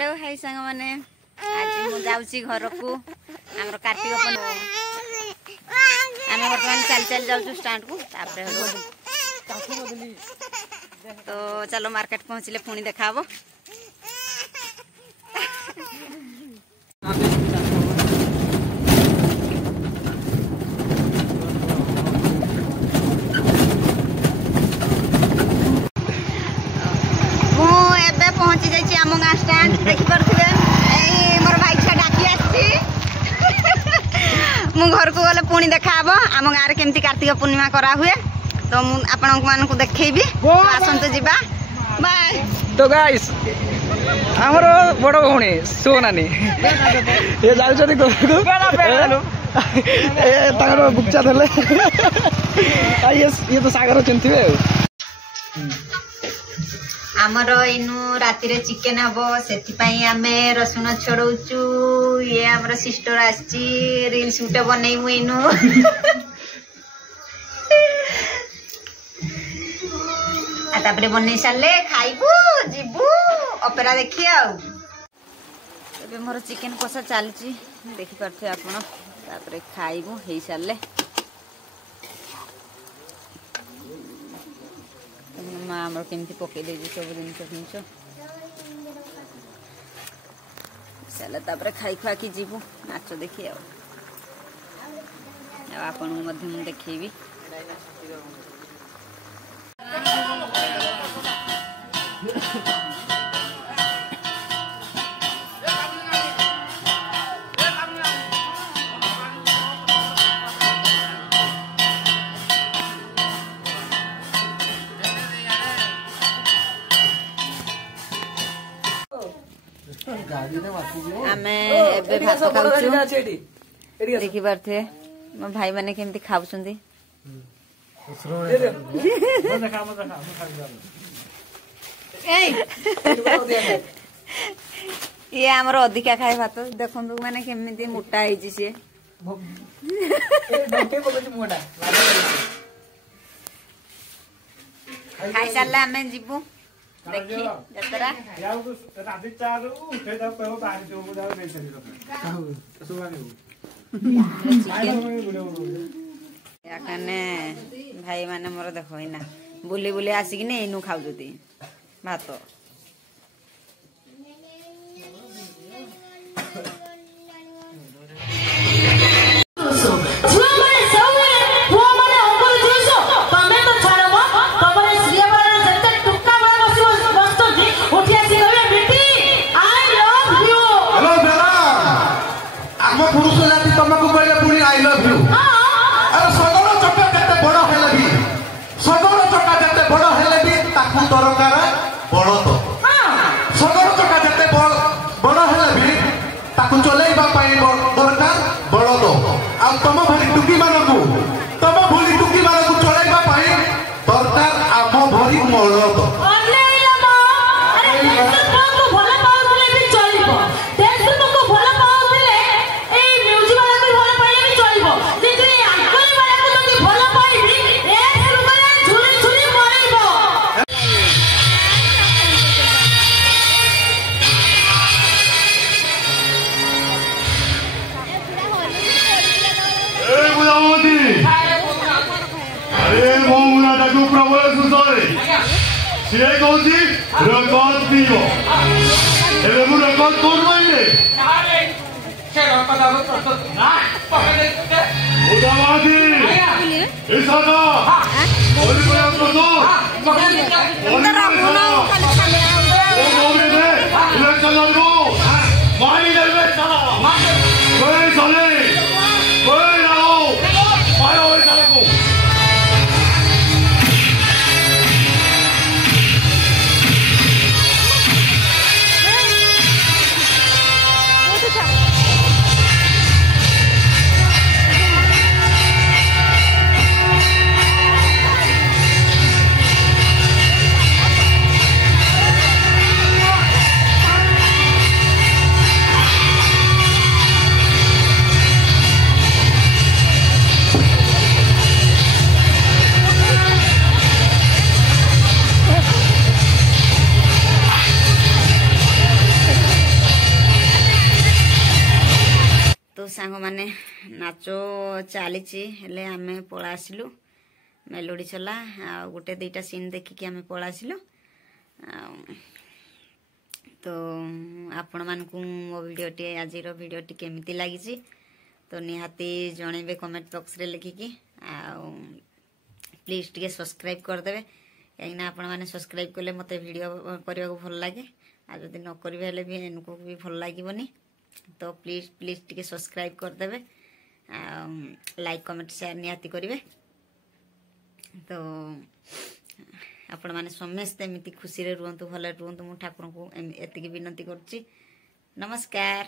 Hello hi सांग माने आज मु जाउची घर को हमर कार्तिक आम बर्तमान चल चल जाऊँ स्टैंड को तो चलो मार्केट पहुँचले पुणी देखा पहुँची जाइए आम गाँ स्टैंड देखिपे मोर भाई छुआ डाकी मु घर को गले पुणी देखा आम गाँव केमती कार्तिक पूर्णिमा करा हुए तो आपण मानक देखी आसतु जीवा बाय। तो गाइस हमर बड़ भौणी सोनानी ये जाउछथि घर को बुकचा धले ये तो सागर चिंथिबे आमर इनु राति रे चिकेन हबो सेति आमे रसुण छोड़ौचु ये हमर सिस्टर आछि रील्स उठे बनैमु इनु तापरे बनै सारले खाइबु जीबु ऑपेरा देखि आउ एबे मोर चिकेन कसा चलछि देखि परथे आपण तापरे खाइबु हेइ सारले माँ आमर केमती पकई दे सब जिनस चल तापर खाई खुआ कि जीवु नाच देखी आपन देखेबी आमे एबे भात खाउछु देखि परथे मो भाई माने केमती खाउछंदी ये हमर अधिका खाए भात देखंदु माने केमती मोटा आइछि से खाइ सारला आमे जिबु देखी जतरा भाई माने मोर देख ना बुली बुली आसिक इनु खाऊती भात पुरुष जाति तुमको कहले पुणी आई लव यू अरे सदर चक्का केते बड़ हेले भी सदर चक्का जेते बड़ हेले भी ताकू दरकार बड़ तो सदर चक्का जेते बड़ हेले भी ताकू चलेइबा पई दरकार बड़ तो आ तुम भरी टुकी मानकू चलेइबा पई दरकार आम भरी मळ तो Si è così, racconti io. E le pure racconto ormai. Udavati! Isada! Ori ko yapto to? Election lorgo! Mani dalbe sala! Koi sale! Koi rao! Ayo oi sale ko! नाच चली आम पला आसिलु मेलोडी चला आ गोटे दुईटा सीन देखिकी आम पला आसिलु तो आपण मानकु मो वीडियोटी आज वीडियोटी केमिति लागिची तो निहाती जणेबे कमेंट बॉक्स रे लिखिकी आ प्लीज टिके सब्सक्राइब कर देबे कहीं आपण माने सब्सक्राइब कले मते वीडियो करबा को भल लागे आ जदि न करबे हेले भी एनको भी भल लागिबनी तो प्लीज टिके सब्सक्राइब कर देबे आ लाइक कमेंट शेयर निहाती करिवे तो आपण माने समस्त एमिति खुशी रे रुहंतु भले रुहंतु मु ठाकुर को एतिकी विनती करछि नमस्कार।